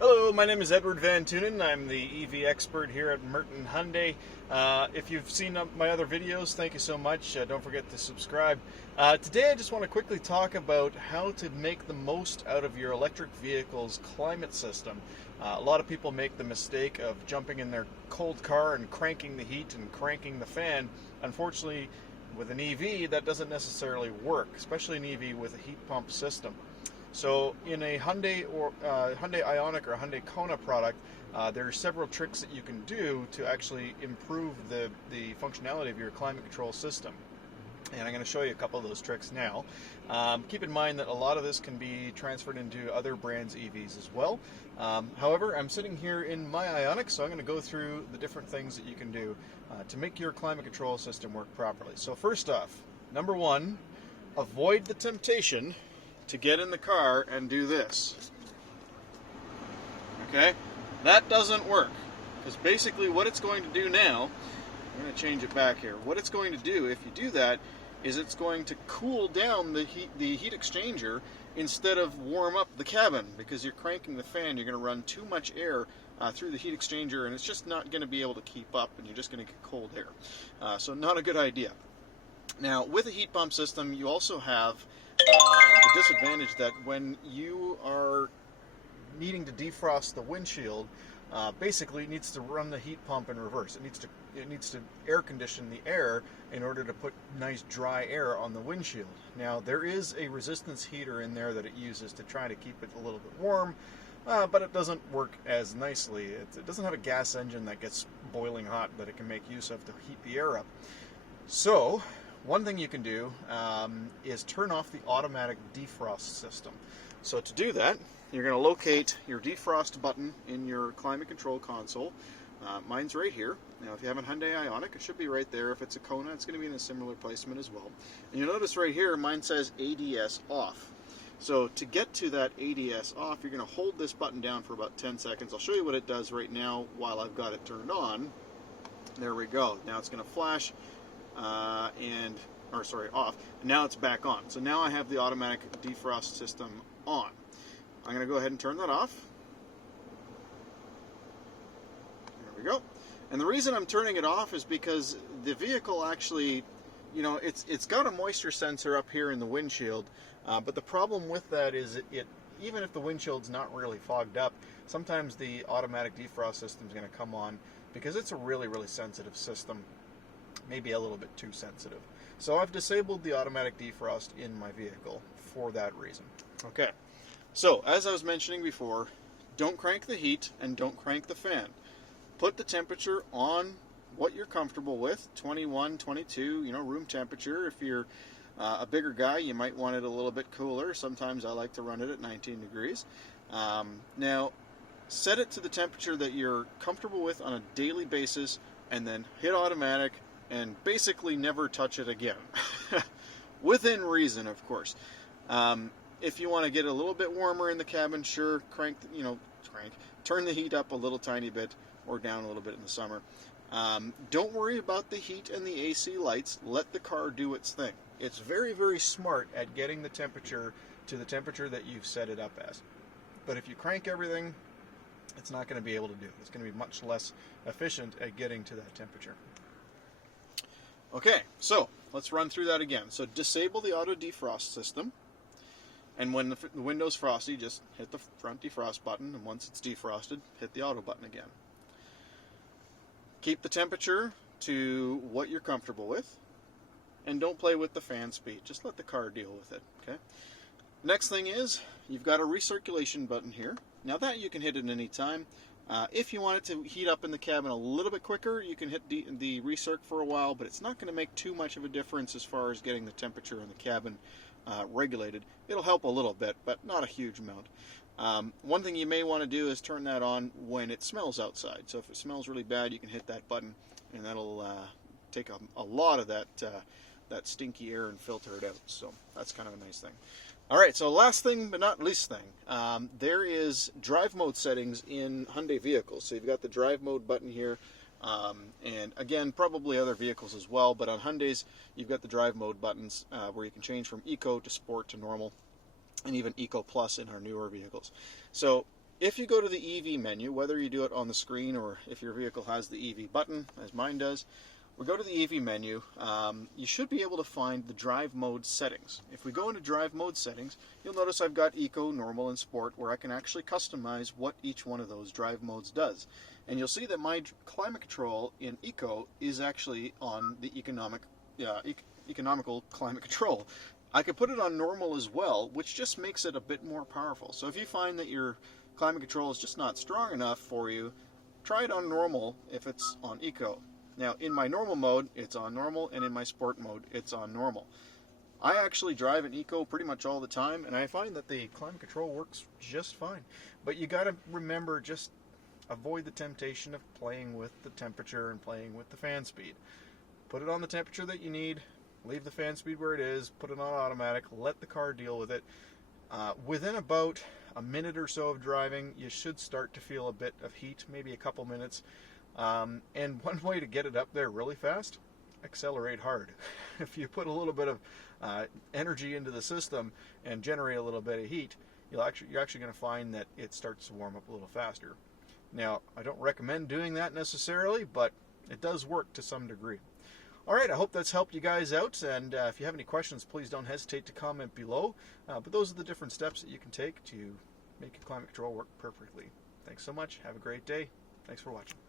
Hello, my name is Edward Van Tunen. I'm the EV expert here at Merton Hyundai. If you've seen my other videos, thank you so much. Don't forget to subscribe. Today I just want to quickly talk about how to make the most out of your electric vehicle's climate system. A lot of people make the mistake of jumping in their cold car and cranking the heat and cranking the fan. Unfortunately, with an EV, that doesn't necessarily work, especially an EV with a heat pump system. So in a Hyundai or Hyundai Ioniq or Hyundai Kona product, there are several tricks that you can do to actually improve the functionality of your climate control system. And I'm going to show you a couple of those tricks now. Keep in mind that a lot of this can be transferred into other brands' EVs as well. However, I'm sitting here in my Ioniq, so I'm going to go through the different things that you can do to make your climate control system work properly. So first off, number one, avoid the temptation to get in the car and do this. Okay? That doesn't work. Because basically what it's going to do now, I'm going to change it back here. What it's going to do if you do that is it's going to cool down the heat exchanger instead of warm up the cabin, because you're cranking the fan, you're going to run too much air through the heat exchanger and it's just not going to be able to keep up and you're just going to get cold air. So not a good idea. Now, with a heat pump system, you also have the disadvantage that when you are needing to defrost the windshield, basically it needs to run the heat pump in reverse. It needs to air condition the air in order to put nice dry air on the windshield. Now, there is a resistance heater in there that it uses to try to keep it a little bit warm, but it doesn't work as nicely. It doesn't have a gas engine that gets boiling hot that it can make use of to heat the air up. So one thing you can do is turn off the automatic defrost system. So to do that, you're going to locate your defrost button in your climate control console. Mine's right here. Now, if you have a Hyundai Ioniq, it should be right there. If it's a Kona, it's going to be in a similar placement as well. And you'll notice right here, mine says ADS off. So to get to that ADS off, you're going to hold this button down for about 10 seconds. I'll show you what it does right now while I've got it turned on. There we go. Now it's going to flash. Off, and now it's back on. So now I have the automatic defrost system on. I'm going to go ahead and turn that off. There we go. And the reason I'm turning it off is because the vehicle actually, it's got a moisture sensor up here in the windshield, but the problem with that is it even if the windshield's not really fogged up, sometimes the automatic defrost system is going to come on because it's a really, really sensitive system. Maybe a little bit too sensitive. So I've disabled the automatic defrost in my vehicle for that reason. Okay, so as I was mentioning before, don't crank the heat and don't crank the fan. Put the temperature on what you're comfortable with, 21, 22, room temperature. If you're a bigger guy, you might want it a little bit cooler. Sometimes I like to run it at 19 degrees. Now, set it to the temperature that you're comfortable with on a daily basis and then hit automatic and basically never touch it again. Within reason, of course. If you want to get a little bit warmer in the cabin, sure, turn the heat up a little tiny bit or down a little bit in the summer. Don't worry about the heat and the AC lights. Let the car do its thing. It's very, very smart at getting the temperature to the temperature that you've set it up as. But if you crank everything, it's not going to be able to do it. It's going to be much less efficient at getting to that temperature. Okay, so let's run through that again. So disable the auto defrost system, and when the window's frosty, just hit the front defrost button, and once it's defrosted, hit the auto button again. Keep the temperature to what you're comfortable with, and don't play with the fan speed. Just let the car deal with it, okay? Next thing is, you've got a recirculation button here. Now that you can hit at any time. If you want it to heat up in the cabin a little bit quicker, you can hit the recirc for a while, but it's not going to make too much of a difference as far as getting the temperature in the cabin regulated. It'll help a little bit, but not a huge amount. One thing you may want to do is turn that on when it smells outside. So if it smells really bad, you can hit that button, and that'll take a lot of that stinky air and filter it out. So that's kind of a nice thing. All right, so last thing but not least thing, there is drive mode settings in Hyundai vehicles. So you've got the drive mode button here, and again, probably other vehicles as well, but on Hyundais, you've got the drive mode buttons where you can change from Eco to Sport to Normal, and even Eco Plus in our newer vehicles. So If you go to the EV menu, whether you do it on the screen or if your vehicle has the EV button, as mine does, we go to the EV menu, you should be able to find the drive mode settings. If we go into drive mode settings, you'll notice I've got Eco, Normal, and Sport, where I can actually customize what each one of those drive modes does. And you'll see that my climate control in Eco is actually on the economical climate control. I could put it on Normal as well, which just makes it a bit more powerful. So if you find that your climate control is just not strong enough for you, try it on Normal if it's on Eco. Now, in my normal mode, it's on normal, and in my sport mode, it's on normal. I actually drive in Eco pretty much all the time, and I find that the climate control works just fine. But you got to remember, just avoid the temptation of playing with the temperature and playing with the fan speed. Put it on the temperature that you need, leave the fan speed where it is, put it on automatic, let the car deal with it. Within about a minute or so of driving, you should start to feel a bit of heat, maybe a couple minutes. And one way to get it up there really fast, accelerate hard. If you put a little bit of energy into the system and generate a little bit of heat, you're actually going to find that it starts to warm up a little faster. Now, I don't recommend doing that necessarily, but it does work to some degree. All right, I hope that's helped you guys out, and if you have any questions, please don't hesitate to comment below. But those are the different steps that you can take to make your climate control work perfectly. Thanks so much. Have a great day. Thanks for watching.